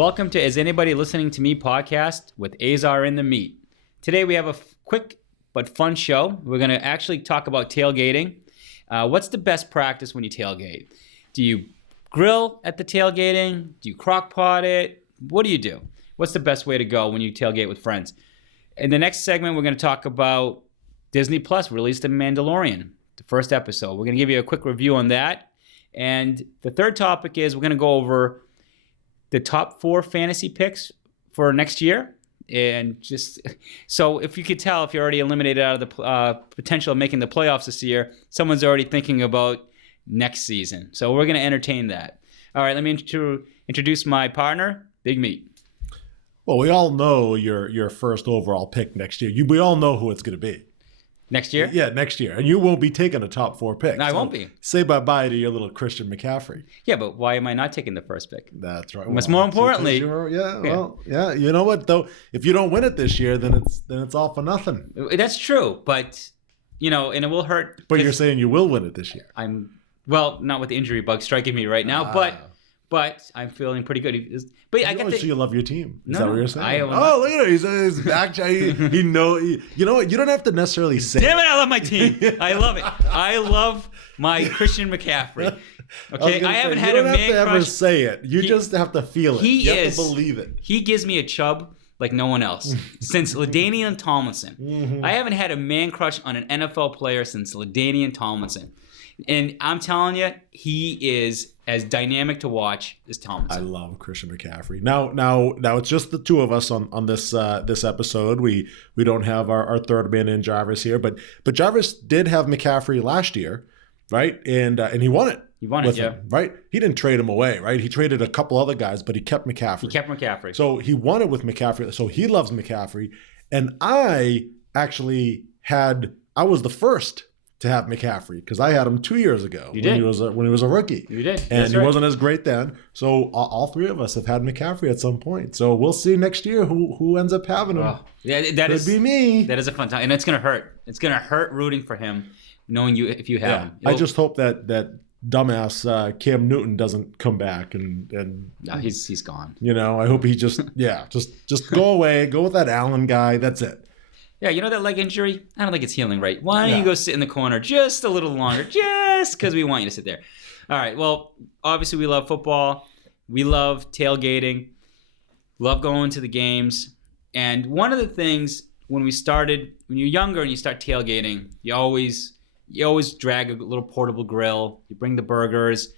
Welcome to Is Anybody Listening to Me podcast with Azar in the Meat. Today we have a quick but fun show. We're going to actually talk about tailgating. What's the best practice when you tailgate? Do you grill at the tailgating? Do you crock pot it? What do you do? What's the best way to go when you tailgate with friends? In the next segment, we're going to talk about Disney Plus released the Mandalorian, the first episode. We're going to give you a quick review on that. And the third topic is we're going to go over the top 4 fantasy picks for next year. And just so if you could tell, if you're already eliminated out of the potential of making the playoffs this year, someone's already thinking about next season. So we're going to entertain that. All right, let me introduce my partner, Big Meat. Well, we all know your first overall pick next year. We all know who it's going to be. Next year? Yeah, next year. And you won't be taking a top 4 pick. No, I won't be. Say bye-bye to your little Christian McCaffrey. Yeah, but why am I not taking the first pick? That's right. What's more importantly... Yeah. You know what, though? If you don't win it this year, then it's all for nothing. That's true, but, and it will hurt. But you're saying you will win it this year. Well, not with the injury bug striking me right now, but I'm feeling pretty good. But So you love your team. Is that what you're saying? Look at him. He's back. You know what? You don't have to necessarily say. Damn it! I love my team. I love it. I love my Christian McCaffrey. Okay, I haven't had a man crush. You don't have to ever say it. You just have to feel it. You have to believe it. He gives me a chub like no one else since LaDainian Tomlinson. Mm-hmm. I haven't had a man crush on an NFL player since LaDainian Tomlinson. And I'm telling you, he is as dynamic to watch as Tomlinson. I love Christian McCaffrey. Now it's just the two of us on this episode. We don't have our third man in Jarvis here, but Jarvis did have McCaffrey last year, right? And he won it. He won it, yeah. Him, right? He didn't trade him away, right? He traded a couple other guys, but he kept McCaffrey. So he won it with McCaffrey. So he loves McCaffrey. And I was the first to have McCaffrey because I had him 2 years ago when he was a rookie. You did, and he wasn't as great then. So all three of us have had McCaffrey at some point. So we'll see next year who ends up having him. Yeah, Could be me. That is a fun time, and it's gonna hurt. It's gonna hurt rooting for him, knowing if you have him. I just hope that dumbass Cam Newton doesn't come back and no, he's gone. I hope he just go away. Go with that Allen guy. That's it. Yeah, that leg injury, I don't think it's healing right. Why don't you go sit in the corner just a little longer, just because we want you to sit there. All right, well, obviously we love football. We love tailgating. Love going to the games. And one of the things when you're younger and you start tailgating, you always drag a little portable grill. You bring the burgers.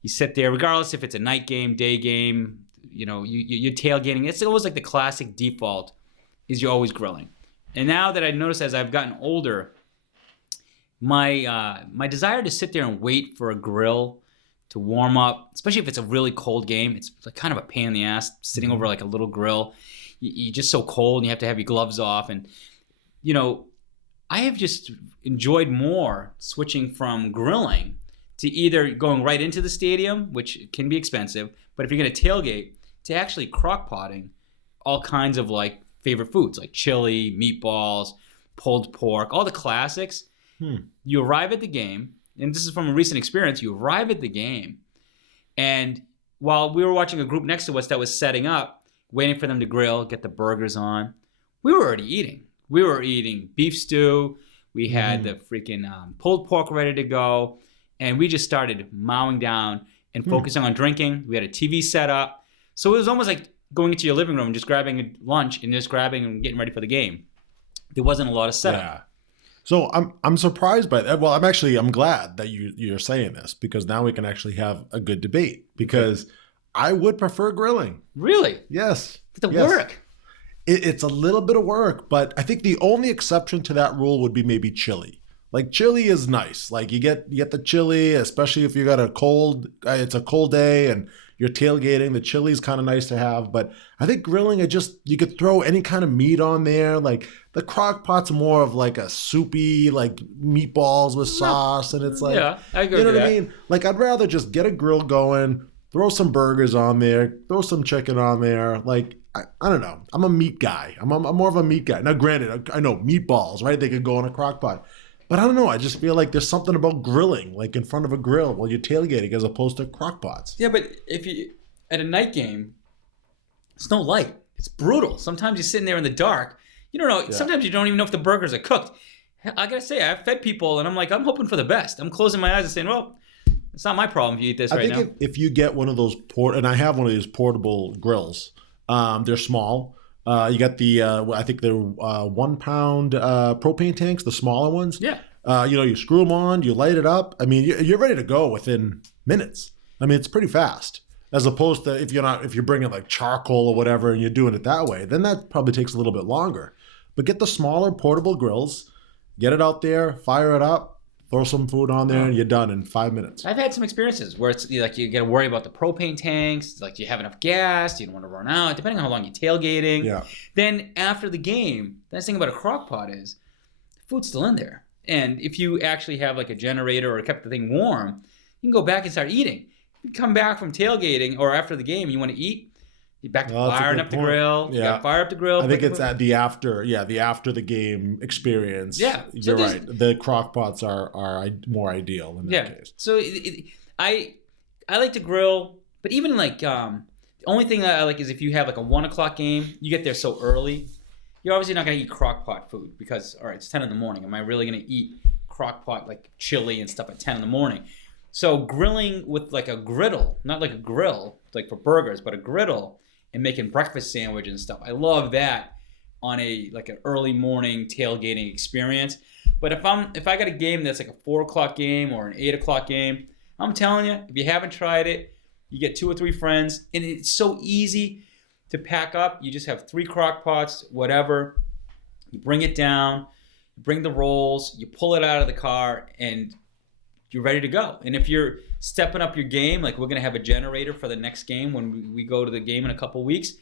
You sit there, regardless if it's a night game, day game, you're tailgating. It's always like the classic default is you're always grilling. And now that I notice as I've gotten older, my desire to sit there and wait for a grill to warm up, especially if it's a really cold game, it's like kind of a pain in the ass sitting over like a little grill. You're just so cold and you have to have your gloves off. And, I have just enjoyed more switching from grilling to either going right into the stadium, which can be expensive, but if you're going to tailgate, to actually crock potting all kinds of like favorite foods like chili, meatballs, pulled pork, all the classics. You arrive at the game, and this is from a recent experience, you arrive at the game, and while we were watching a group next to us that was setting up, waiting for them to grill, get the burgers on, we were already eating. We were eating beef stew. We had the freaking pulled pork ready to go, and we just started mowing down and focusing on drinking. We had a TV set up. So it was almost like going into your living room and just grabbing a lunch and just grabbing and getting ready for the game. There wasn't a lot of setup. Yeah. So I'm surprised by that. Well, I'm glad that you're saying this because now we can actually have a good debate because I would prefer grilling. Really? Yes. But the work. It's a little bit of work, but I think the only exception to that rule would be maybe chili. Like chili is nice. Like you get the chili, especially if you got it's a cold day and you're tailgating. The chili is kind of nice to have, but I think grilling, you could throw any kind of meat on there. Like the crock pot's more of like a soupy, like meatballs with sauce, and it's like, I agree. You know with what that. I mean? Like I'd rather just get a grill going, throw some burgers on there, throw some chicken on there. Like I don't know. I'm a meat guy. I'm more of a meat guy. Now, granted, I know meatballs, right? They could go in a crock pot. But I don't know. I just feel like there's something about grilling, like in front of a grill while you're tailgating as opposed to crock pots. Yeah, but if you at a night game, It's no light. It's brutal. Sometimes you're sitting there in the dark. You don't know. Yeah. Sometimes you don't even know if the burgers are cooked. I gotta say, I've fed people, and I'm like, I'm hoping for the best. I'm closing my eyes and saying, well, it's not my problem if you eat this right now. I think if you get one of those and I have one of these portable grills, they're small. You got the I think they're 1 pound propane tanks, the smaller ones. Yeah. You screw them on, you light it up. I mean, you're ready to go within minutes. I mean, it's pretty fast. As opposed to if you're bringing like charcoal or whatever and you're doing it that way, then that probably takes a little bit longer. But get the smaller portable grills, get it out there, fire it up, throw some food on there, and you're done in 5 minutes. I've had some experiences where it's like you got to worry about the propane tanks. Like, do you have enough gas? Do you don't want to run out? Depending on how long you're tailgating. Yeah. Then after the game, the nice thing about a crock pot is the food's still in there. And if you actually have like a generator or kept the thing warm, you can go back and start eating. You come back from tailgating or after the game, you want to eat, you're back to firing up the grill. Yeah. You got to fire up the grill. I think it's at the after the game experience. Yeah. You're right. The crock pots are more ideal in that case. So I like to grill, but even like the only thing that I like is if you have like a 1 o'clock game, you get there so early, you're obviously not going to eat crock pot food because, all right, it's 10 in the morning. Am I really going to eat crock pot like chili and stuff at 10 in the morning? So grilling with like a griddle, not like a grill, like for burgers, but a griddle, and making breakfast sandwich and stuff. I love that on an early morning tailgating experience. But if I got a game that's like a 4 o'clock game or an 8 o'clock game, I'm telling you, if you haven't tried it, you get 2 or 3 friends, and it's so easy to pack up. You just have 3 crock pots, whatever. You bring it down, you bring the rolls, you pull it out of the car, and you're ready to go. And if you're stepping up your game, like we're going to have a generator for the next game when we go to the game in a couple weeks.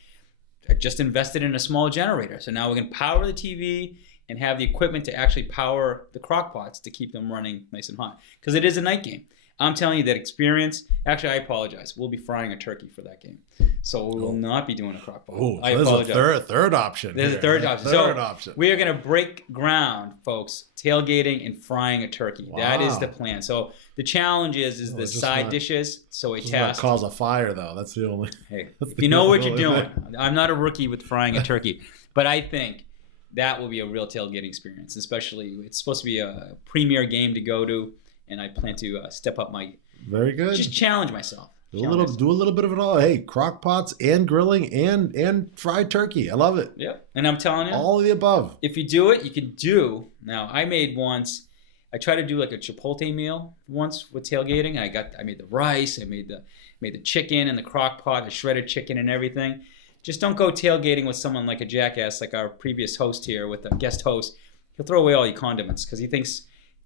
I just invested in a small generator. So now we're going to power the TV and have the equipment to actually power the crock pots to keep them running nice and hot. Because it is a night game. I'm telling you that experience. Actually, I apologize. We'll be frying a turkey for that game. So we will not be doing a crock pot. Oh, I apologize. apologize. A third option. There's a third option. Third option. We are going to break ground, folks, tailgating and frying a turkey. Wow. That is the plan. So the challenge is the side dishes. So a task. Cause a fire, though. That's the only. Hey, if you know what you're doing. I'm not a rookie with frying a turkey. But I think that will be a real tailgating experience. Especially, it's supposed to be a premier game to go to. And I plan to step up my... Very good. Just challenge myself. Do a little bit of it all. Hey, crock pots and grilling and fried turkey. I love it. Yep. And I'm telling you, all of the above. If you do it, you can do. Now, I made once. I tried to do like a Chipotle meal once with tailgating. I made the rice. I made the chicken in the crock pot, the shredded chicken and everything. Just don't go tailgating with someone like a jackass, like our previous host here with a guest host. He'll throw away all your condiments because he thinks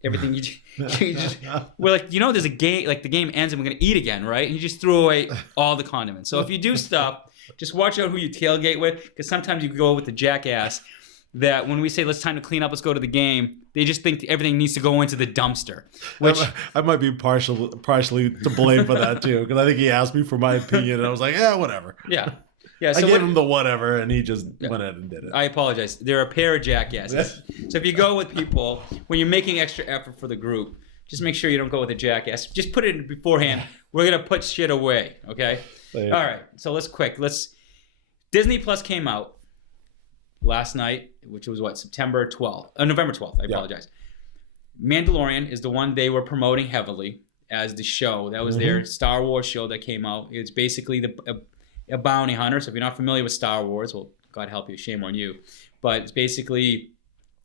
everything you just, we're like, there's a game, like the game ends and we're going to eat again, right? And you just threw away all the condiments. So if you do stuff, just watch out who you tailgate with, because sometimes you go with the jackass that when we say, let's time to clean up, let's go to the game, they just think everything needs to go into the dumpster. Which I might be partially to blame for that too, because I think he asked me for my opinion and I was like, yeah, whatever. Yeah. Yeah, so I gave him the whatever, and he just went ahead and did it. I apologize. They're a pair of jackasses. So if you go with people, when you're making extra effort for the group, just make sure you don't go with a jackass. Just put it in beforehand. We're going to put shit away, okay? All right, so Disney Plus came out last night, which was November 12th. I apologize. Mandalorian is the one they were promoting heavily as the show. That was their Star Wars show that came out. It's basically a bounty hunter. So if you're not familiar with Star Wars, well, God help you, shame on you. But it's basically,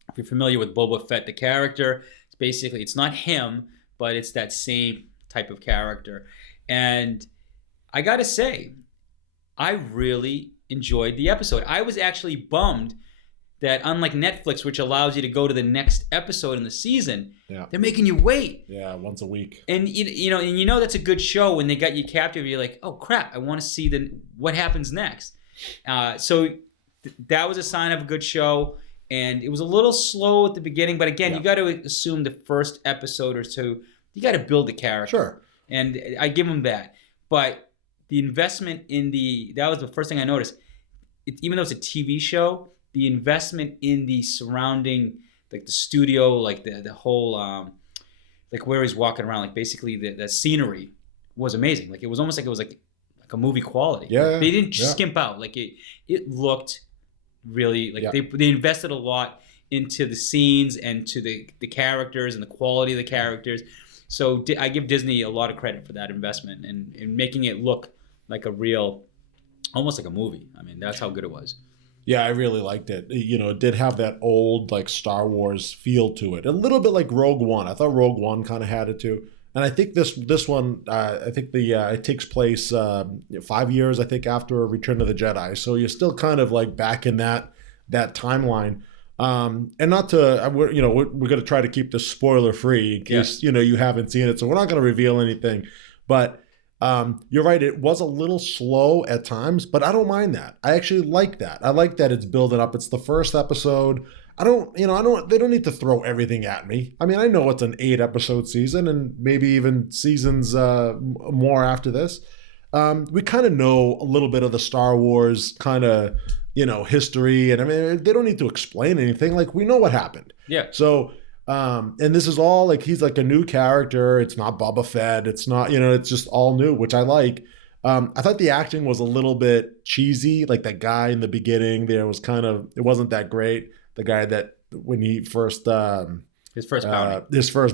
if you're familiar with Boba Fett, the character, it's not him, but it's that same type of character. And I gotta say, I really enjoyed the episode. I was actually bummed that unlike Netflix, which allows you to go to the next episode in the season, they're making you wait. Yeah, once a week. And that's a good show when they got you captive. You're like, oh crap, I want to see what happens next. So that was a sign of a good show. And it was a little slow at the beginning, but again, you got to assume the first episode or two, you got to build the character. Sure. And I give them that. But the investment that was the first thing I noticed. Even though it's a TV show, the investment in the surrounding, like the studio, like the whole, like where he's walking around, like basically the scenery was amazing. Like it was almost like it was like like a movie quality. Yeah, They didn't yeah. skimp out. Like it looked really like Yeah. they invested a lot into the scenes and to the characters and the quality of the characters. So I give Disney a lot of credit for that investment and making it look like a real, almost like a movie. I mean, that's how good it was. Yeah, I really liked it. You know, it did have that old like Star Wars feel to it. A little bit like Rogue One. I thought Rogue One kind of had it too. And I think this one, I think it takes place 5 years, I think, after Return of the Jedi. So you're still kind of like back in that timeline. And not to, we're going to try to keep this spoiler free in case you haven't seen it. So we're not going to reveal anything. But you're right. It was a little slow at times, but I don't mind that. I actually like that. I like that it's building up. It's the first episode. They don't need to throw everything at me. I mean, I know it's an 8-episode season and maybe even seasons more after this. We kind of know a little bit of the Star Wars kind of, history. And I mean, they don't need to explain anything. Like, we know what happened. Yeah. So, and this is all like, he's like a new character. It's not Boba Fett. It's not, it's just all new, which I like. I thought the acting was a little bit cheesy. Like that guy in the beginning there was it wasn't that great. The guy that when he first his first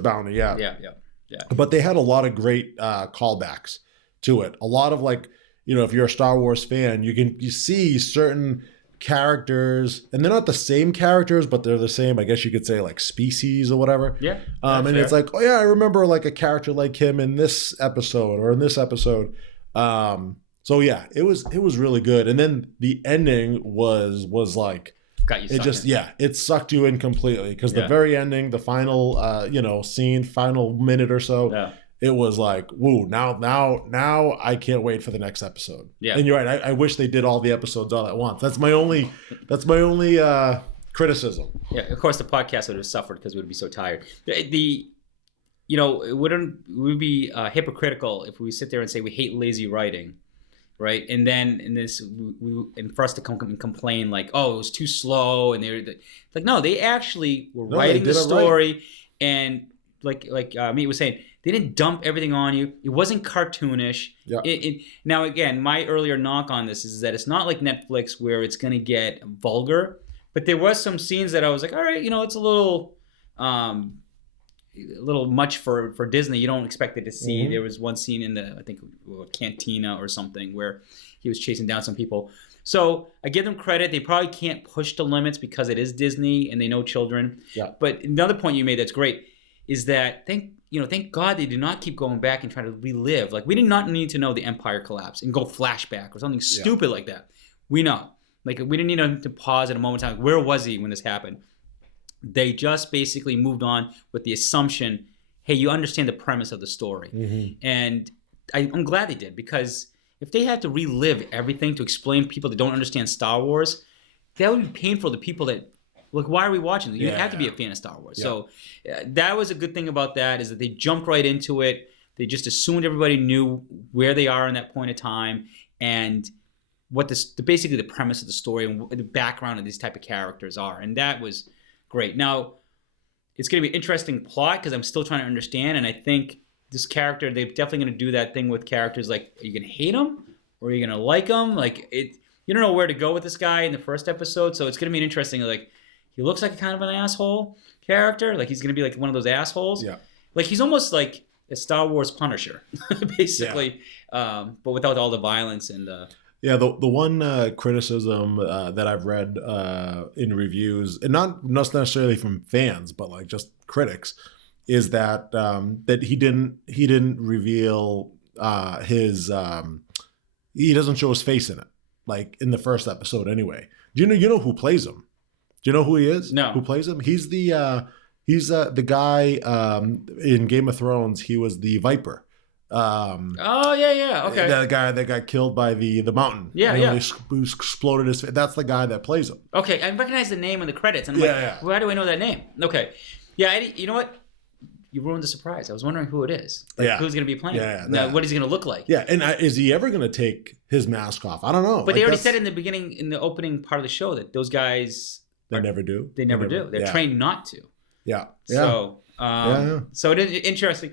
bounty. Yeah. Yeah. But they had a lot of great callbacks to it. A lot of like, if you're a Star Wars fan, you see certain characters, and they're not the same characters, but they're the same, I guess you could say, like species or whatever. Yeah. And fair. It's like, oh yeah, I remember like a character like him in this episode or in this episode. So yeah, it was really good. And then the ending was like, got you. It sucked you in completely because the very ending, the final scene, final minute or so, it was like, woo, now I can't wait for the next episode. Yeah. And you're right. I wish they did all the episodes all at once. That's my only criticism. Yeah, of course the podcast would have suffered because we would be so tired. It would be hypocritical if we sit there and say we hate lazy writing. Right, and then for us to come and complain like, oh, it was too slow, and they're like, no, they actually were writing the story, right. And like Meat was saying, they didn't dump everything on you. It wasn't cartoonish. Yeah. Now again, my earlier knock on this is that it's not like Netflix where it's going to get vulgar, but there was some scenes that I was like, all right, it's a little much for Disney. You don't expect it to see. Mm-hmm. There was one scene in I think cantina or something where he was chasing down some people. So I give them credit. They probably can't push the limits because it is Disney and they know children. Yeah. But another point you made that's great is that thank God they do not keep going back and try to relive. Like, we did not need to know the Empire collapse and go flashback or something stupid like that. We know. Like, we didn't need to pause at a moment in time. Where was he when this happened? They just basically moved on with the assumption, hey, you understand the premise of the story. Mm-hmm. And I'm glad they did, because if they had to relive everything to explain to people that don't understand Star Wars, that would be painful to people that, like, why are we watching? You have to be a fan of Star Wars. Yeah. So that was a good thing about that, is that they jumped right into it. They just assumed everybody knew where they are in that point of time and what basically the premise of the story and the background of these type of characters are. And that was great. Now, it's going to be an interesting plot because I'm still trying to understand. And I think this character, they're definitely going to do that thing with characters. Like, are you going to hate him or are you going to like him? Like, you don't know where to go with this guy in the first episode. So it's going to be an interesting, like, he looks like kind of an asshole character. Like, he's going to be like one of those assholes. Yeah. Like, he's almost like a Star Wars Punisher, basically, but without all the violence and. Yeah, the one criticism that I've read in reviews, and not necessarily from fans, but like just critics, is that that he didn't reveal his he doesn't show his face in it, like in the first episode anyway. Do you know who plays him? Do you know who he is? No. Who plays him? He's the guy in Game of Thrones. He was the Viper. Okay. That guy that got killed by the mountain. Who exploded his face. That's the guy that plays him. Okay, I recognize the name in the credits. And I'm like, why do I know that name? Okay. Yeah, Eddie, you know what? You ruined the surprise. I was wondering who it is. Like, who's going to be playing? Now, what is he going to look like? Yeah, and is he ever going to take his mask off? I don't know. But they already said in the beginning, in the opening part of the show, that those guys... They never do. They never do. They're trained not to. Yeah. So it is interesting.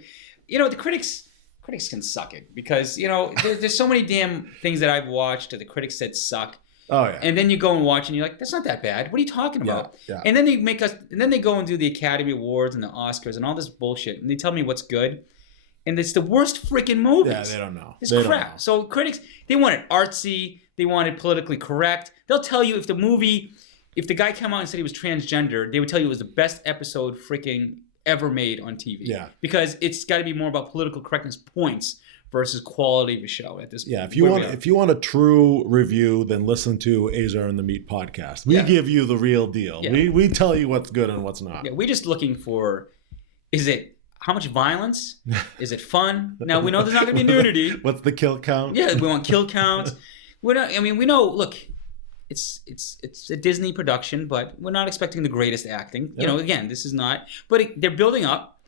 The critics... critics can suck it because there's so many damn things that I've watched that the critics said suck. Oh yeah. And then you go and watch and you're like, that's not that bad. What are you talking about? Yeah. And then they go and do the Academy Awards and the Oscars and all this bullshit and they tell me what's good. And it's the worst freaking movies. Yeah, they don't know. It's crap. So critics, they want it artsy. They want it politically correct. They'll tell you if the guy came out and said he was transgender, they would tell you it was the best episode freaking ever made on TV. Yeah. Because it's got to be more about political correctness points versus quality of a show at this point. Yeah, if you want a true review, then listen to Azar and the Meat podcast. We give you the real deal. Yeah. We tell you what's good and what's not. Yeah, we're just looking for, how much violence? Is it fun? Now, we know there's not going to be nudity. What's the kill count? Yeah, we want kill counts. We know, look, it's a Disney production, but we're not expecting the greatest acting. Yeah. Again, this is not, but they're building up.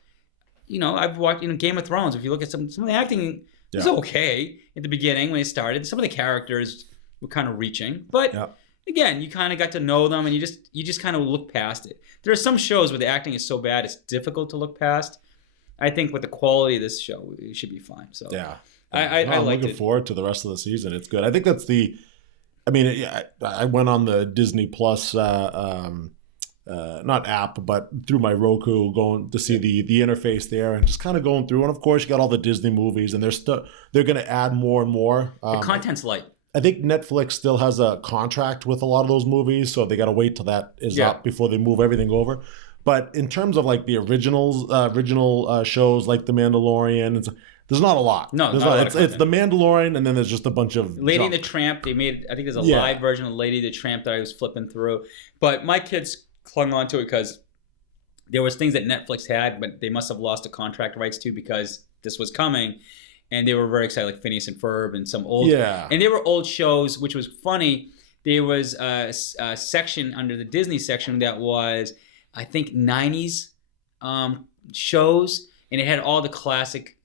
I've watched Game of Thrones. If you look at some of the acting, it was okay at the beginning when it started. Some of the characters were kind of reaching, but again, you kind of got to know them, and you just kind of look past it. There are some shows where the acting is so bad it's difficult to look past. I think with the quality of this show, it should be fine. So I'm looking forward to the rest of the season. It's good. I think that's I went on the Disney Plus. Not app, but through my Roku, going to see the interface there and just kind of going through. And of course, you got all the Disney movies, and they're going to add more and more. The content's light. I think Netflix still has a contract with a lot of those movies, so they got to wait till that is up before they move everything over. But in terms of like the original shows like The Mandalorian, there's not a lot. No, it's The Mandalorian, and then there's just a bunch of Lady and the Tramp. They made, I think there's a live version of Lady and the Tramp that I was flipping through. But my kids clung on to it because there was things that Netflix had, but they must have lost the contract rights to because this was coming, and they were very excited, like Phineas and Ferb and some old, and they were old shows, which was funny. There was a section under the Disney section that was, I think, 90s shows, and it had all the classic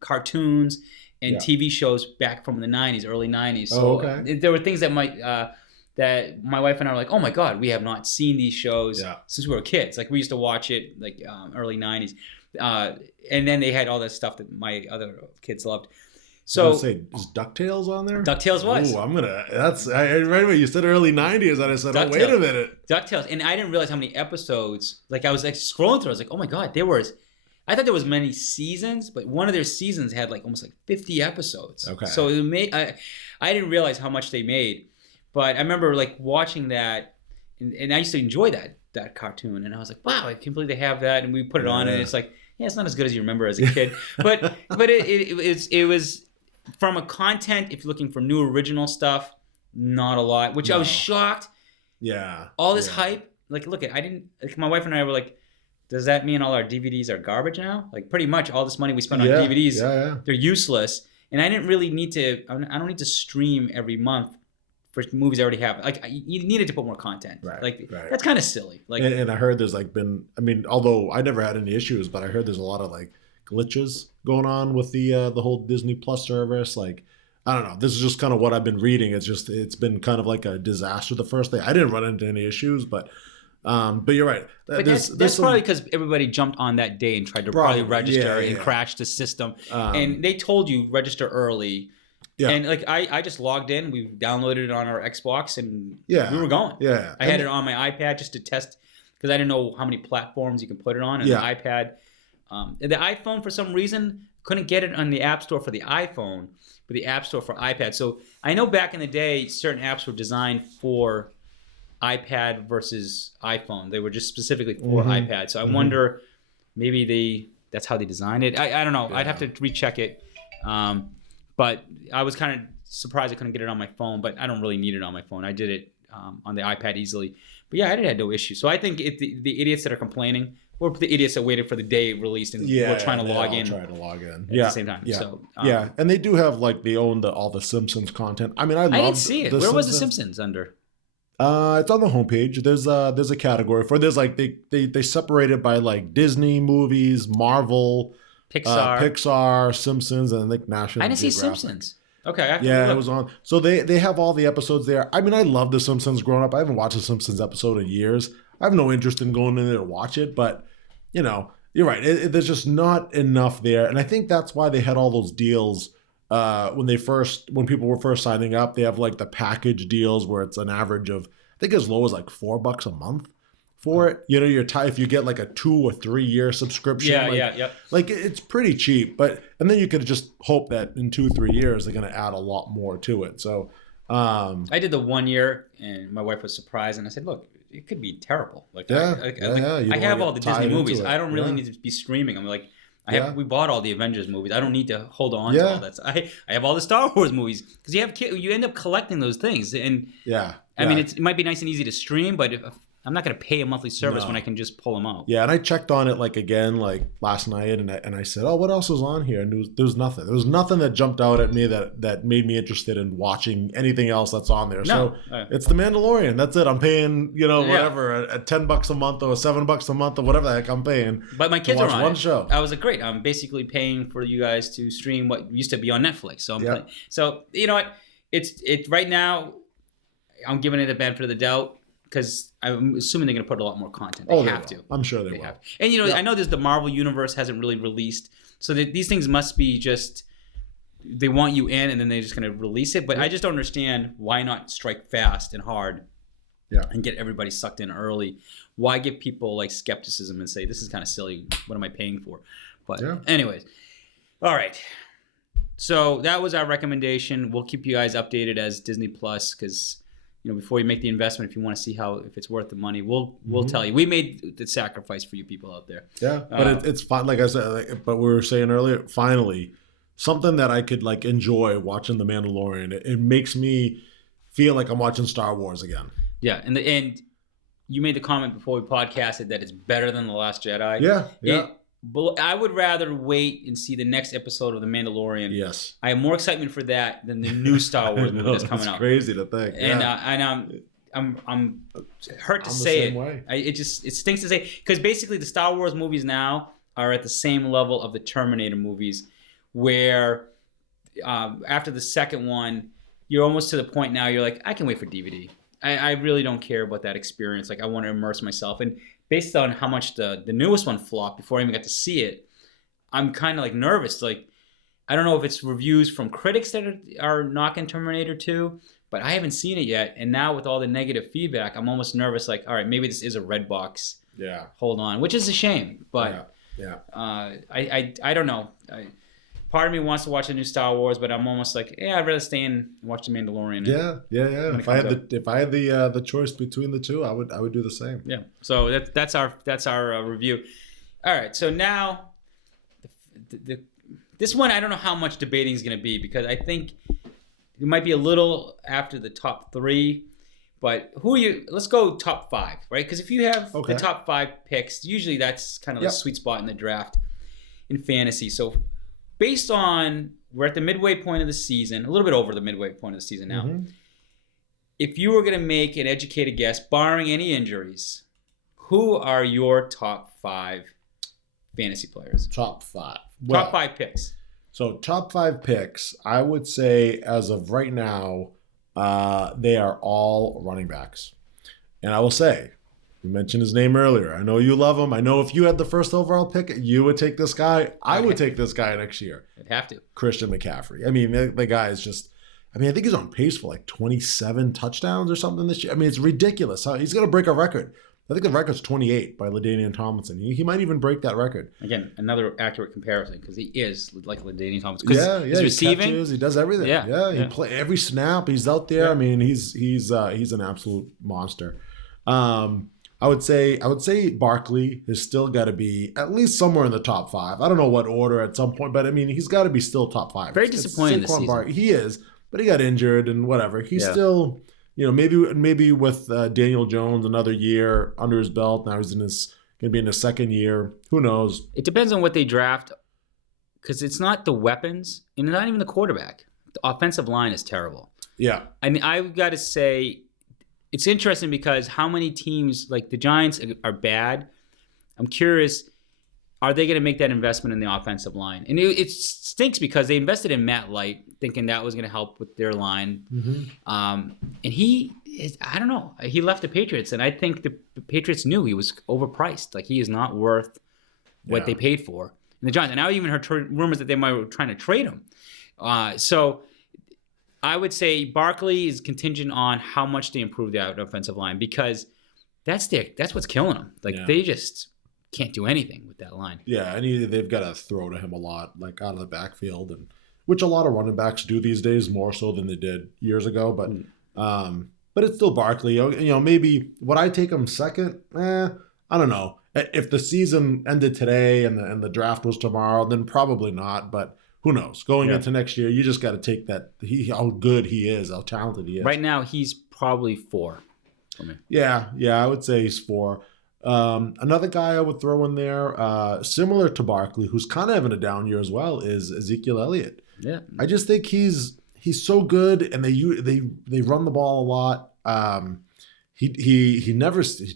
cartoons and TV shows back from the 90s, early 90s. So there were things that that my wife and I were like, oh my God, we have not seen these shows since we were kids. Like we used to watch it like early 90s. And then they had all that stuff that my other kids loved. So is DuckTales on there? DuckTales was. Oh, right away you said early 90s and I said, oh, wait a minute. DuckTales. And I didn't realize how many episodes, like I was like scrolling through, I was like, oh my God, I thought there was many seasons, but one of their seasons had like almost like 50 episodes. Okay. So I didn't realize how much they made. But I remember like watching that, and I used to enjoy that cartoon, and I was like, wow, I can't believe they have that, and we put it on, and it's like, it's not as good as you remember as a kid, but it was from a content. If you're looking for new original stuff, not a lot, which I was shocked. Yeah. All this hype, like my wife and I were like, does that mean all our DVDs are garbage now? Like pretty much all this money we spend on DVDs, they're useless, and I don't need to stream every month for movies I already have. Like you needed to put more content. Right. That's kind of silly. Like, and I heard there's although I never had any issues, but I heard there's a lot of like glitches going on with the whole Disney Plus service. Like, I don't know. This is just kind of what I've been reading. It's been kind of like a disaster the first day. I didn't run into any issues, but you're right. But that's probably because everybody jumped on that day and tried to probably register and crash the system. And they told you register early. Yeah. And like I just logged in, we downloaded it on our Xbox, and we were going. Yeah. I had it on my iPad just to test because I didn't know how many platforms you can put it on. And the iPad, the iPhone for some reason couldn't get it on the App Store for the iPhone, but the App Store for iPad. So I know back in the day, certain apps were designed for iPad versus iPhone. They were just specifically for iPad. So I wonder maybe that's how they designed it. I don't know. I'd have to recheck it. But I was kind of surprised I couldn't get it on my phone, but I don't really need it on my phone. I did it on the iPad easily. But yeah, I had no issue. So I think the idiots that are complaining, or the idiots that waited for the day it released and were trying to log in at the same time. Yeah. So, and they do have they own all the Simpsons content. I mean, I didn't see it. Where was the Simpsons under? It's on the homepage. There's a category for they separate it by like Disney movies, Marvel, Pixar, Simpsons, and I think National I didn't see Geographic. Simpsons. Okay. It was on. So they have all the episodes there. I mean, I love The Simpsons growing up. I haven't watched a Simpsons episode in years. I have no interest in going in there to watch it, but You're right. There's just not enough there, and I think that's why they had all those deals when people were first signing up. They have like the package deals where it's an average of I think as low as like $4 a month for it. You know, if you get like a 2 or 3 year subscription, like it's pretty cheap. And then you could just hope that in 2-3 years they're going to add a lot more to it. So I did the 1 year, and my wife was surprised, and I said, "Look, it could be terrible. Like, I have all the Disney movies. I don't really need to be streaming. I'm like, we bought all the Avengers movies. I don't need to hold on to all that. I have all the Star Wars movies because you end up collecting those things. And I mean, it might be nice and easy to stream, but if I'm not going to pay a monthly service when I can just pull them out. Yeah, and I checked on it again last night, and I said, "Oh, what else was on here?" And there was nothing. There was nothing that jumped out at me that made me interested in watching anything else that's on there. No. So it's the Mandalorian. That's it. I'm paying whatever at $10 a month or $7 a month or whatever the heck I'm paying. But my kids are on one show. I was like, great. I'm basically paying for you guys to stream what used to be on Netflix. So So you know what? It's right now. I'm giving it a benefit of the doubt. Because I'm assuming they're going to put a lot more content. They have to. I'm sure they will. Have. And, I know the Marvel Universe hasn't really released. So these things must be just, they want you in and then they're just going to release it. But I just don't understand why not strike fast and hard and get everybody sucked in early. Why give people skepticism and say, this is kind of silly. What am I paying for? But anyways. All right. So that was our recommendation. We'll keep you guys updated as Disney Plus because... before you make the investment, if you want to see if it's worth the money, we'll tell you. We made the sacrifice for you people out there. Yeah, but it's fun. Like I said, but we were saying earlier, finally, something that I could enjoy watching The Mandalorian. It makes me feel like I'm watching Star Wars again. Yeah, and you made the comment before we podcasted that it's better than The Last Jedi. Yeah. But I would rather wait and see the next episode of The Mandalorian. Yes. I have more excitement for that than the new Star Wars movie that's coming out. It's crazy to think. And I'm hurt to say it. It stinks to say because basically the Star Wars movies now are at the same level of the Terminator movies, where after the second one, you're almost to the point now. You're like, I can wait for DVD. I really don't care about that experience. I want to immerse myself and. Based on how much the newest one flopped before I even got to see it, I'm kind of nervous. I don't know if it's reviews from critics that are knocking Terminator 2, but I haven't seen it yet. And now with all the negative feedback, I'm almost nervous. All right, maybe this is a red box. Yeah. Hold on, which is a shame. But I don't know. Part of me wants to watch the new Star Wars, but I'm almost I'd rather stay and watch The Mandalorian. Yeah. If I had the choice between the two, I would do the same. Yeah. So that's our review. All right. So now, this one I don't know how much debating is going to be because I think it might be a little after the top 3. But who are you? Let's go top 5, right? Because if you have the top 5 picks, usually that's kind of the sweet spot in the draft in fantasy. So. Based on, we're at the midway point of the season, a little bit over the midway point of the season now. Mm-hmm. If you were going to make an educated guess, barring any injuries, who are your top 5 fantasy players? Top 5. Top 5 picks. So top 5 picks, I would say as of right now, they are all running backs. And I will say, we mentioned his name earlier. I know you love him. I know if you had the first overall pick, you would take this guy. I would take this guy next year. I'd have to. Christian McCaffrey. I mean, the guy is just... I mean, I think he's on pace for 27 touchdowns or something this year. I mean, it's ridiculous. He's going to break a record. I think the record's 28 by LaDainian Tomlinson. He might even break that record. Again, another accurate comparison because he is like LaDainian Tomlinson. Yeah. He's receiving. Catches, he does everything. Yeah. He play every snap. He's out there. Yeah. I mean, he's an absolute monster. I would say Barkley has still got to be at least somewhere in the top 5. I don't know what order at some point, but I mean, he's got to be still top 5. Very disappointing this season. He is, but he got injured and whatever. He's still, maybe with Daniel Jones another year under his belt. Now he's going to be in his second year. Who knows? It depends on what they draft because it's not the weapons and not even the quarterback. The offensive line is terrible. Yeah. I mean, I've got to say, it's interesting because how many teams, like the Giants, are bad. I'm curious, are they going to make that investment in the offensive line? And it stinks because they invested in Matt Light, thinking that was going to help with their line. Mm-hmm. And I don't know. He left the Patriots, and I think the Patriots knew he was overpriced. He is not worth what they paid for. And the Giants, and I even heard rumors that they might be trying to trade him. So I would say Barkley is contingent on how much they improve the offensive line, because that's what's killing them. Like they just can't do anything with that line. Yeah, and they've got to throw to him a lot, like out of the backfield, and which a lot of running backs do these days, more so than they did years ago. But it's still Barkley. Maybe would I take him second? I don't know. If the season ended today and the draft was tomorrow, then probably not. But who knows? Going into next year, you just got to take that. How good he is, how talented he is. Right now, he's probably 4 for me. Yeah, I would say he's 4. Another guy I would throw in there, similar to Barkley, who's kind of having a down year as well, is Ezekiel Elliott. Yeah, I just think he's so good, and they run the ball a lot. He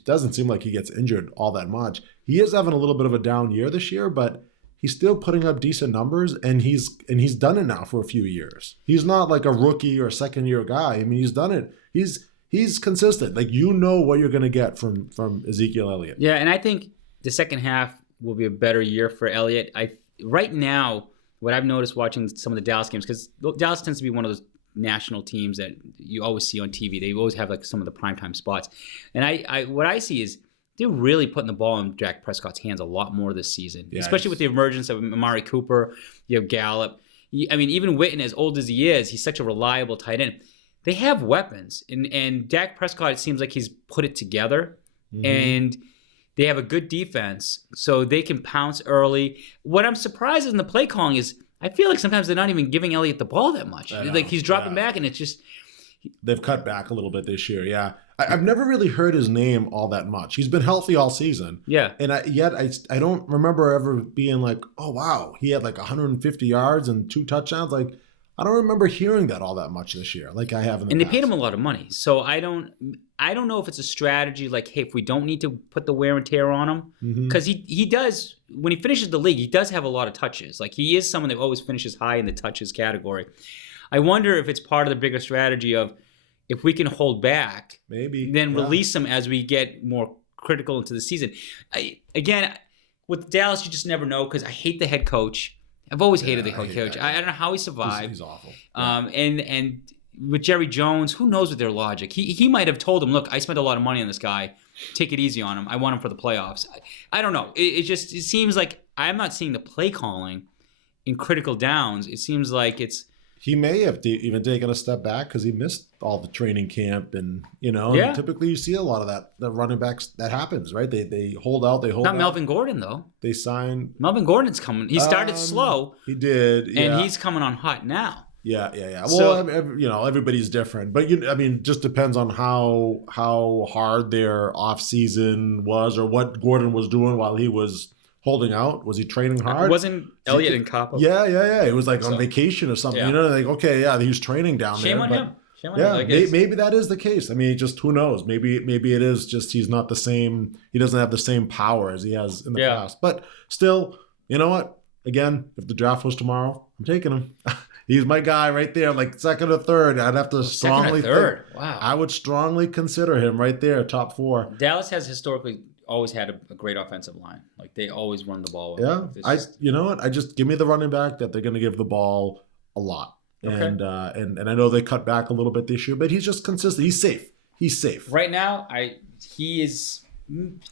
doesn't seem like he gets injured all that much. He is having a little bit of a down year this year, but he's still putting up decent numbers, and he's done it now for a few years. He's not like a rookie or a second year guy. I mean, he's done it. He's consistent. Like, what you're going to get from Ezekiel Elliott. Yeah, and I think the second half will be a better year for Elliott. Right now, what I've noticed watching some of the Dallas games, because Dallas tends to be one of those national teams that you always see on TV. They always have like some of the primetime spots. And what I see is they're really putting the ball in Dak Prescott's hands a lot more this season, especially with the emergence of Amari Cooper. You have Gallup. I mean, even Witten, as old as he is, he's such a reliable tight end. They have weapons, and Dak Prescott, it seems like he's put it together, and they have a good defense, so they can pounce early. What I'm surprised in the play calling is I feel like sometimes they're not even giving Elliott the ball that much. Like, he's dropping back, and it's just... They've cut back a little bit this year, yeah. I've never really heard his name all that much. He's been healthy all season. Yeah. And I don't remember ever being like, oh, wow, he had like 150 yards and 2 touchdowns. Like, I don't remember hearing that all that much this year, like I have in the past. And they paid him a lot of money. So I don't know if it's a strategy like, hey, if we don't need to put the wear and tear on him, because he does, when he finishes the league, he does have a lot of touches. Like, he is someone that always finishes high in the touches category. I wonder if it's part of the bigger strategy of, if we can hold back, maybe then release him as we get more critical into the season. Again, with Dallas, you just never know, because I hate the head coach. I've always hated the head coach. I don't know how he survived. He's awful. And with Jerry Jones, who knows with their logic? He might have told him, look, I spent a lot of money on this guy. Take it easy on him. I want him for the playoffs. I don't know. It seems like I'm not seeing the play calling in critical downs. It seems like it's... He may have even taken a step back because he missed all the training camp, and and typically you see a lot of that. The running backs, that happens, right? They hold out. Not Melvin Gordon though. They signed. Melvin Gordon's coming. He started slow. He did, and he's coming on hot now. Yeah. Well, everybody's different, but just depends on how hard their off season was, or what Gordon was doing while he was holding out. Was he training hard? Wasn't Elliott in Capo? Yeah. It was like on vacation or something. Like, okay, he was training down there. Shame on him. Maybe that is the case. I mean, just who knows? Maybe it is just he's not the same. He doesn't have the same power as he has in the past. But still, you know what? Again, if the draft was tomorrow, I'm taking him. He's my guy right there, like second or third. I'd have to strongly third. Wow. I would strongly consider him right there, top 4. Dallas has historically always had a great offensive line. Like, they always run the ball. Yeah. You know what? I just give me the running back that they're going to give the ball a lot. Okay. And I know they cut back a little bit this year, but he's just consistent. He's safe. Right now, he is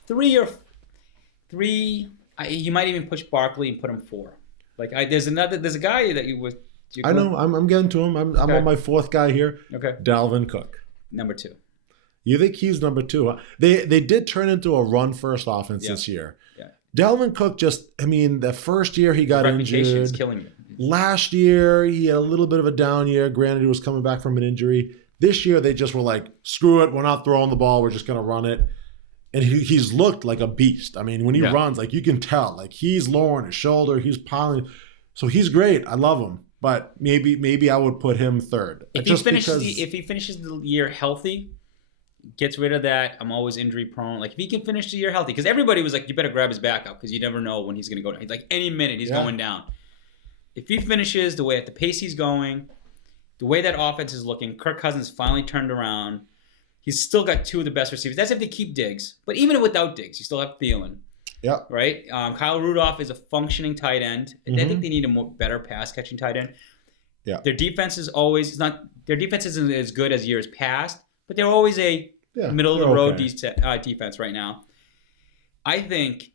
3 or 3. You might even push Barkley and put him 4. Like, there's a guy that you would. I know. I'm getting to him. I'm on my 4th guy here. Okay. Dalvin Cook. Number 2. You think he's number 2? Huh? They did turn into a run-first offense this year. Yeah. Dalvin Cook the first year he got injured. Is killing you. Last year, he had a little bit of a down year. Granted, he was coming back from an injury. This year, they just were like, screw it. We're not throwing the ball. We're just going to run it. And he's looked like a beast. I mean, when he runs, like, you can tell. Like, he's lowering his shoulder. He's piling. So he's great. I love him. But maybe I would put him 3rd. If he finishes the year healthy, gets rid of that, I'm always injury prone. Like, if he can finish the year healthy, because everybody was like, you better grab his backup because you never know when he's going to go down. Like, any minute he's going down. If he finishes at the pace he's going, the way that offense is looking, Kirk Cousins finally turned around. He's still got 2 of the best receivers. That's if they keep Diggs. But even without Diggs, you still have Thielen. Yeah. Right? Kyle Rudolph is a functioning tight end. I think they need a better pass catching tight end. Yeah. Their defense is always not. Their defense isn't as good as years past, but they're always a middle of the road defense right now. I think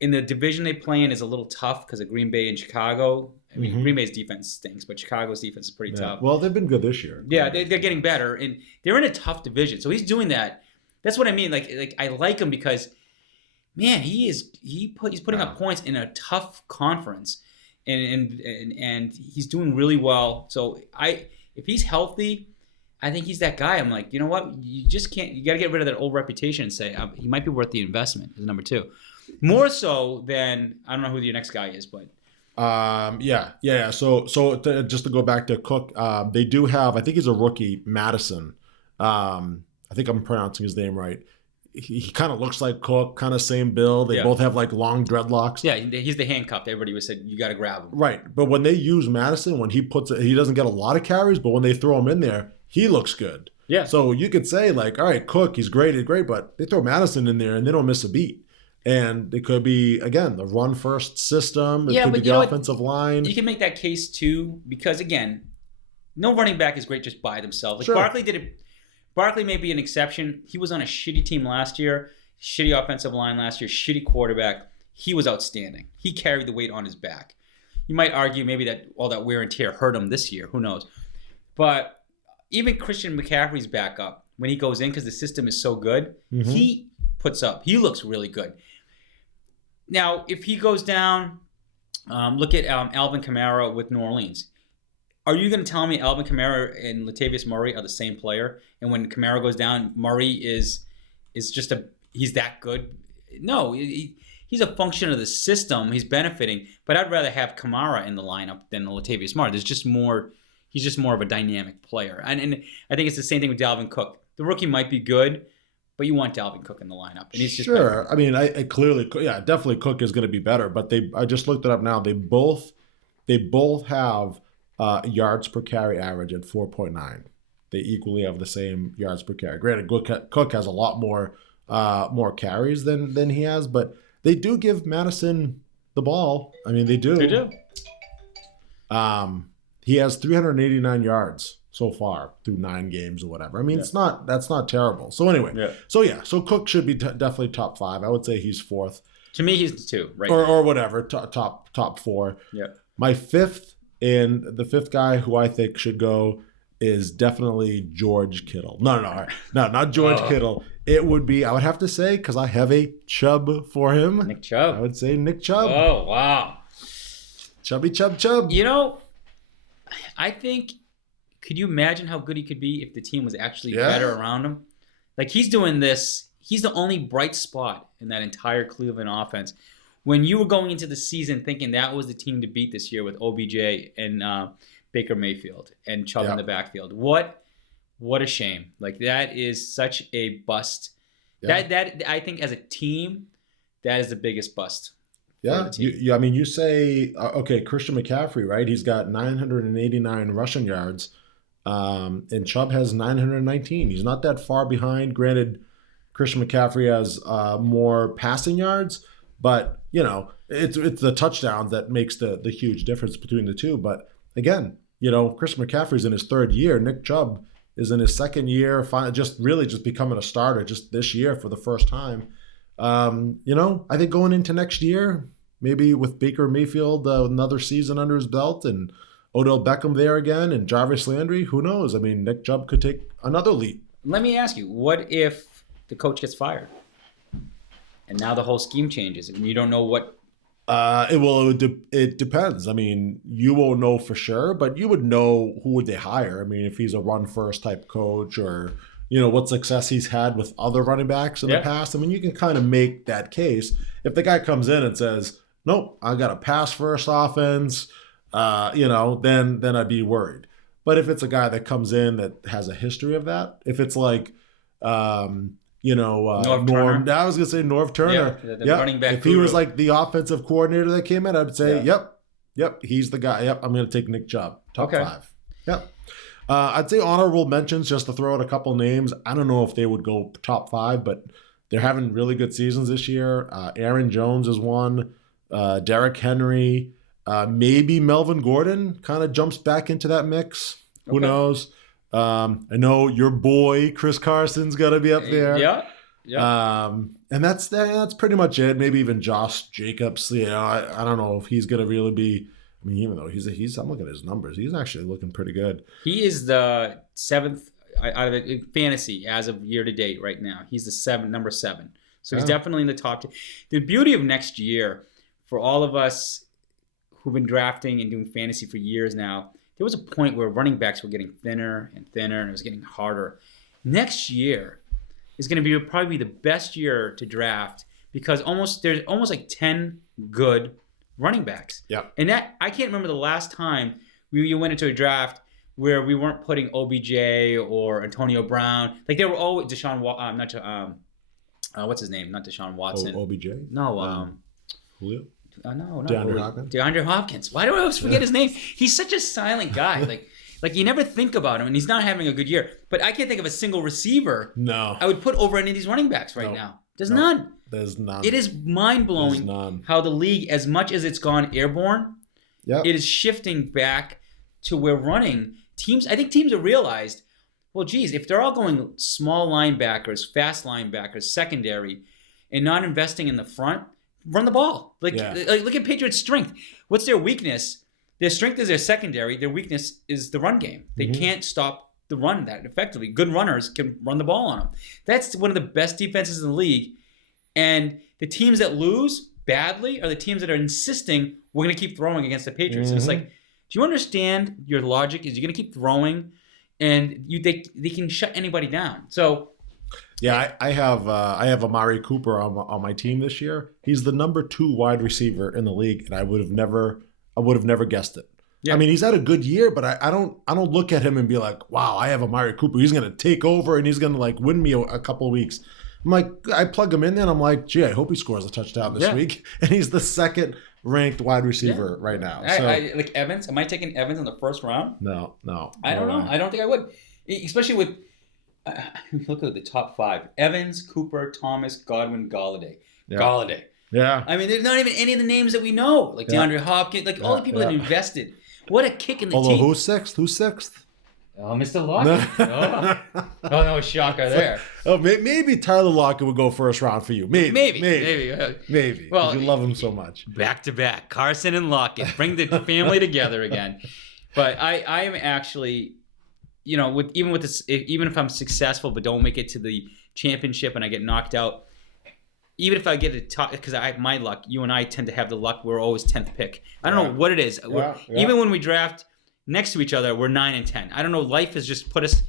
in the division they play in is a little tough because of Green Bay and Chicago. I mean, Green Bay's defense stinks, but Chicago's defense is pretty tough. Well, they've been good this year. Yeah, they're getting better, and they're in a tough division. So he's doing that. That's what I mean. Like I like him because, man, he's putting up points in a tough conference, and he's doing really well. So if he's healthy, I think he's that guy. I'm like, you know what? You just can't. You got to get rid of that old reputation and say he might be worth the investment as number 2, more so than I don't know who your next guy is, but. Yeah. So just to go back to Cook, they do have, I think he's a rookie, Madison. I think I'm pronouncing his name right. He kind of looks like Cook, kind of same build. They both have like long dreadlocks. Yeah, he's the handcuffed. Everybody was said you got to grab him. Right, but when they use Madison, when he doesn't get a lot of carries, but when they throw him in there, he looks good. Yeah. So you could say like, all right, Cook, he's great, but they throw Madison in there and they don't miss a beat. And it could be, again, the run-first system. It could be the offensive line. You can make that case, too, because, again, no running back is great just by themselves. Like Sure. Barkley did it. Barkley may be an exception. He was on a shitty team last year, shitty offensive line last year, shitty quarterback. He was outstanding. He carried the weight on his back. You might argue maybe that all that wear and tear hurt him this year. Who knows? But even Christian McCaffrey's back up when he goes in because the system is so good. He puts up. He looks really good. Now, if he goes down, look at Alvin Kamara with New Orleans. Are you going to tell me Alvin Kamara and Latavius Murray are the same player? And when Kamara goes down, Murray is just he's that good? No, he's a function of the system. He's benefiting. But I'd rather have Kamara in the lineup than Latavius Murray. He's just more of a dynamic player. And I think it's the same thing with Dalvin Cook. The rookie might be good, but you want Dalvin Cook in the lineup, and he's just sure. Better. I mean, I clearly, definitely Cook is going to be better. But I just looked it up now. They both have yards per carry average at 4.9. They equally have the same yards per carry. Granted, Cook has a lot more carries than he has, but they do give Madison the ball. I mean, they do. They do. He has 389 yards so far through 9 games or whatever. I mean, that's not terrible. So anyway, so Cook should be definitely top 5. I would say he's 4th. To me, he's 2, right? Or whatever, top 4. Yeah. My 5th, and the 5th guy who I think should go is definitely George Kittle. No, not George Kittle. It would be, I would have to say, because I have a Chubb for him. Nick Chubb. I would say Nick Chubb. Oh, wow. Chubby Chubb. You know, I think, could you imagine how good he could be if the team was actually better around him? Like, he's doing this. He's the only bright spot in that entire Cleveland offense. When you were going into the season thinking that was the team to beat this year with OBJ and Baker Mayfield and Chubb in the backfield, what a shame! Like, that is such a bust. Yeah. That I think as a team, that is the biggest bust. Yeah, I mean, you say Christian McCaffrey, right? He's got 989 rushing yards, and Chubb has 919. He's not that far behind. Granted, Christian McCaffrey has more passing yards, but it's the touchdowns that makes the huge difference between the two. But again, Christian McCaffrey's in his 3rd year. Nick Chubb is in his 2nd year, just becoming a starter just this year for the first time. I think going into next year, maybe with Baker Mayfield another season under his belt and Odell Beckham there again and Jarvis Landry, who knows? I mean, Nick Chubb could take another leap. Let me ask you, what if the coach gets fired? And now the whole scheme changes and you don't know what... It depends. I mean, you won't know for sure, but you would know who would they hire. I mean, if he's a run-first type coach or... what success he's had with other running backs in the past. I mean, you can kind of make that case. If the guy comes in and says, nope, I got a pass-first offense, then I'd be worried. But if it's a guy that comes in that has a history of that, if it's like, Norv Turner. I was going to say Norv Turner. Yeah, the running back if he was like the offensive coordinator that came in, I'd say, yep, he's the guy. Yep, I'm going to take Nick Chubb, top 5. Yep. I'd say honorable mentions just to throw out a couple names. I don't know if they would go top 5, but They're having really good seasons this year. Aaron Jones is one. Derrick Henry. Maybe Melvin Gordon kind of jumps back into that mix. Who knows? I know your boy Chris Carson's got to be up there. Yeah. Yeah. And that's pretty much it. Maybe even Josh Jacobs. You know, I don't know if he's gonna really be. I mean, even though he's I'm looking at his numbers, he's actually looking pretty good. He is the 7th out of fantasy as of year to date right now. He's the number 7. So he's definitely in the top 10. The beauty of next year for all of us who've been drafting and doing fantasy for years now, there was a point where running backs were getting thinner and thinner, and it was getting harder. Next year is going to be probably the best year to draft because there's almost like 10 good running backs. Yeah. And that I can't remember the last time you went into a draft where we weren't putting OBJ or Antonio Brown. Like they were always what's his name? Not Deshaun Watson. OBJ? No. Julio? No. DeAndre Hopkins? DeAndre Hopkins. Why do I always forget his name? He's such a silent guy. Like you never think about him, and he's not having a good year. But I can't think of a single receiver I would put over any of these running backs right now. There's none. There's none. It is mind-blowing how the league, as much as it's gone airborne, it is shifting back to where running teams. I think teams have realized, well, geez, if they're all going small linebackers, fast linebackers, secondary, and not investing in the front, run the ball. Like look at Patriots' strength. What's their weakness? Their strength is their secondary. Their weakness is the run game. They can't stop the run that effectively. Good runners can run the ball on them. That's one of the best defenses in the league. And the teams that lose badly are the teams that are insisting we're going to keep throwing against the Patriots. And it's like, do you understand your logic? Is you're going to keep throwing, and they can shut anybody down. So, yeah, I have Amari Cooper on my team this year. He's the number 2 wide receiver in the league, and I would have never guessed it. Yeah. I mean, he's had a good year, but I don't look at him and be like, wow, I have Amari Cooper. He's going to take over and he's going to like win me a couple of weeks. I'm like, I plug him in there and I'm like, gee, I hope he scores a touchdown this week. And he's the 2nd ranked wide receiver right now. So, I like Evans. Am I taking Evans in the 1st round? No. I don't know. I don't think I would. Especially with, look at the top 5. Evans, Cooper, Thomas, Godwin, Galladay. Galladay. Yeah. I mean, there's not even any of the names that we know. Like DeAndre Hopkins. Like all the people that invested. What a kick in the teeth. Who's 6th? Oh, Mr. Lockett. Oh, no, shocker there. Oh, maybe Tyler Lockett would go 1st round for you. Maybe. Well, you love him so much. Back to back, Carson and Lockett. Bring the family together again. But I am actually, even if I'm successful but don't make it to the championship and I get knocked out, even if I get a top, because I have my luck, you and I tend to have the luck. We're always 10th pick. I don't know what it is. Even when we draft next to each other, we're 9 and 10. I don't know. Life has just put us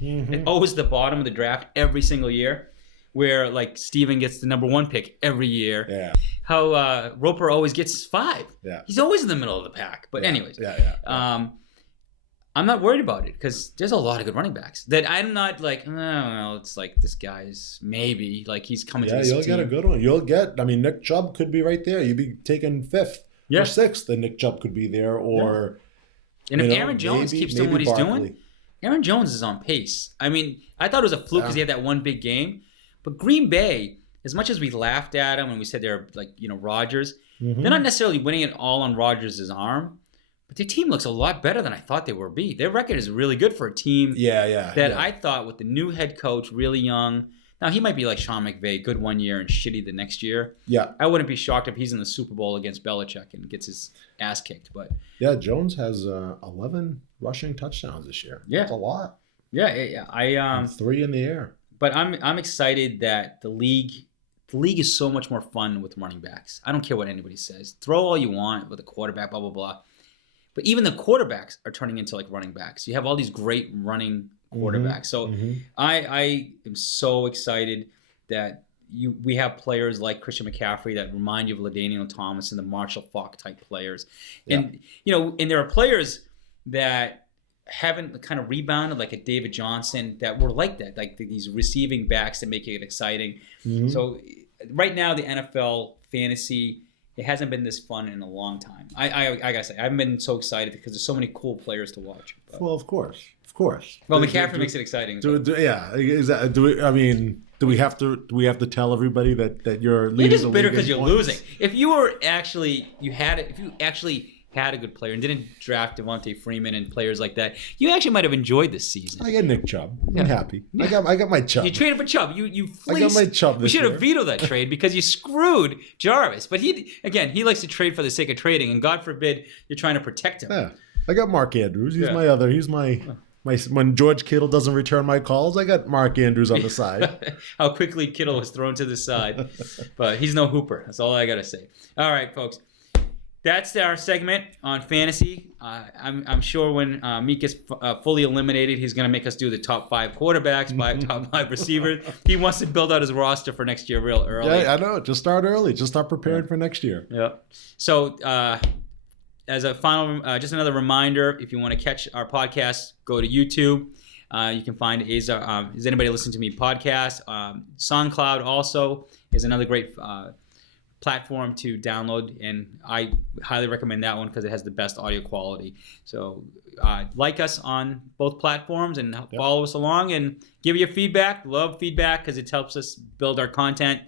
always the bottom of the draft every single year, where like Steven gets the number 1 pick every year. Yeah. How Roper always gets 5. Yeah. He's always in the middle of the pack. But anyways, I'm not worried about it because there's a lot of good running backs that I'm not like, oh, well, it's like this guy's maybe like he's coming to this team. Yeah, you'll get a good one. I mean, Nick Chubb could be right there. You'd be taking 5th or 6th, and Nick Chubb could be there. Or, and if Aaron Jones keeps doing what he's doing, Aaron Jones is on pace. I mean, I thought it was a fluke because he had that one big game. But Green Bay, as much as we laughed at him and we said they're like, Rodgers, they're not necessarily winning it all on Rodgers' arm. But their team looks a lot better than I thought they would be. Their record is really good for a team I thought with the new head coach, really young. Now, he might be like Sean McVay, good one year and shitty the next year. Yeah. I wouldn't be shocked if he's in the Super Bowl against Belichick and gets his ass kicked. But yeah, Jones has 11 rushing touchdowns this year. Yeah. That's a lot. Yeah. I 3 in the air. But I'm excited that the league is so much more fun with running backs. I don't care what anybody says. Throw all you want with a quarterback, blah, blah, blah. But even the quarterbacks are turning into like running backs. You have all these great running quarterbacks. So I am so excited that we have players like Christian McCaffrey that remind you of LaDainian Thomas and the Marshall Faulk type players. And and there are players that haven't kind of rebounded like a David Johnson that were like that, like these receiving backs that make it exciting. So right now the NFL fantasy, it hasn't been this fun in a long time. I gotta say, I haven't been so excited because there's so many cool players to watch. But. Well, of course. Well, McCaffrey makes it exciting. Yeah, exactly. I mean, Do we have to tell everybody that you're leading? You're just the bitter league because in you're points? losing. If you actually had a good player and didn't draft Devontae Freeman and players like that, you actually might have enjoyed this season. I got Nick Chubb. Yeah. I'm happy. I got my Chubb. You traded for Chubb. You fleeced. I got my Chubb We this should have year. vetoed that trade because you screwed Jarvis. But he likes to trade for the sake of trading, and God forbid you're trying to protect him. Yeah, I got Mark Andrews. He's my when George Kittle doesn't return my calls, I got Mark Andrews on the side. How quickly Kittle was thrown to the side. But he's no hooper. That's all I got to say. All right, folks. That's our segment on fantasy. I'm sure when Meek gets fully eliminated, he's going to make us do the top 5 quarterbacks, top 5 receivers. He wants to build out his roster for next year real early. Yeah, I know. Just start early. Just start preparing for next year. Yeah. So as a final, just another reminder, if you want to catch our podcast, go to YouTube. You can find Azar. Is Anybody Listen to Me podcast? SoundCloud also is another great platform to download, and I highly recommend that one because it has the best audio quality. So like us on both platforms and follow us along and give your feedback. Love feedback because it helps us build our content.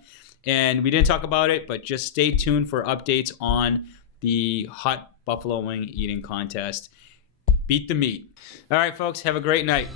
And we didn't talk about it, but just stay tuned for updates on the hot buffalo wing eating contest. Beat the meat. All right, folks, have a great night.